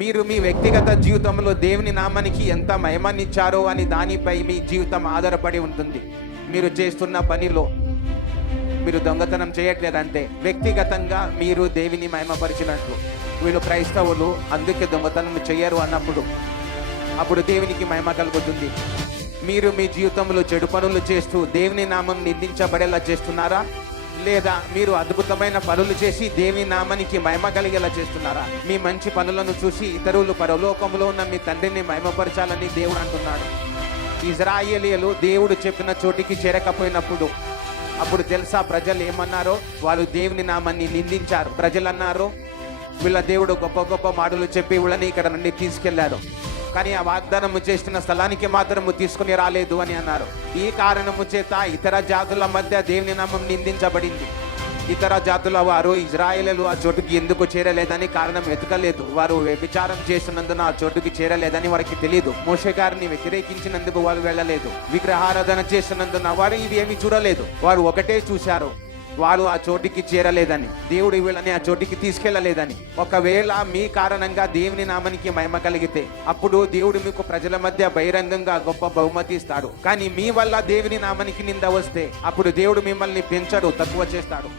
మీరు మీ వ్యక్తిగత జీవితంలో దేవుని నామానికి ఎంత మహిమనిచ్చారో అని దానిపై మీ జీవితం ఆధారపడి ఉంటుంది. మీరు చేస్తున్న పనిలో మీరు దొంగతనం చేయట్లేదంటే వ్యక్తిగతంగా మీరు దేవుని మహిమపరిచినట్లు. వీళ్ళు క్రైస్తవులు అందుకే దొంగతనం చేయరు అన్నప్పుడు అప్పుడు దేవునికి మహిమ కలుగుతుంది. మీరు మీ జీవితంలో చెడు పనులు చేస్తూ దేవుని నామం నిందించబడేలా చేస్తున్నారా, లేదా మీరు అద్భుతమైన పనులు చేసి దేవుని నామానికి మహిమ కలిగేలా చేస్తున్నారా? మీ మంచి పనులను చూసి ఇతరులు పరలోకంలో ఉన్న మీ తండ్రిని మహిమపరచాలని దేవుడు అంటున్నాడు. ఇజ్రాయేలీయులు దేవుడు చెప్పిన చోటికి చేరకపోయినప్పుడు అప్పుడు తెలుసా ప్రజలు ఏమన్నారో? వాళ్ళు దేవుని నామాన్ని నిందించారు. ప్రజలు అన్నారు, వీళ్ళ దేవుడు గొప్ప గొప్ప మాటలు చెప్పి వీళ్ళని ఇక్కడ నుండి తీసుకెళ్లారు, కానీ ఆ వాగ్దానము చేసిన స్థలానికి మాత్రము తీసుకుని రాలేదు అని అన్నారు. ఈ కారణము చేత ఇతర జాతుల మధ్య దేవుని నామం నిందించబడింది. ఇతర జాతుల వారు ఇజ్రాయేలీయులు ఆ చోటుకి ఎందుకు చేరలేదని కారణం వెతకలేదు. వారు వ్యభిచారం చేసినందున ఆ చోటుకి చేరలేదని వారికి తెలియదు. మోషే గారిని వ్యతిరేకించినందుకు వారు వెళ్ళలేదు. విగ్రహారాధన చేసినందున వారు ఇవి ఏమి చూడలేదు. వారు ఒకటే చూశారు, వారు ఆ చోటికి చేరలేదని, దేవుడు వీళ్ళని ఆ చోటికి తీసుకెళ్లలేదని. ఒకవేళ మీ కారణంగా దేవుని నామానికి మహిమ కలిగితే అప్పుడు దేవుడు మీకు ప్రజల మధ్య బహిరంగంగా గొప్ప బహుమతి ఇస్తాడు. కానీ మీ వల్ల దేవుని నామానికి నింద వస్తే అప్పుడు దేవుడు మిమ్మల్ని పెంచడు, తక్కువ చేస్తాడు.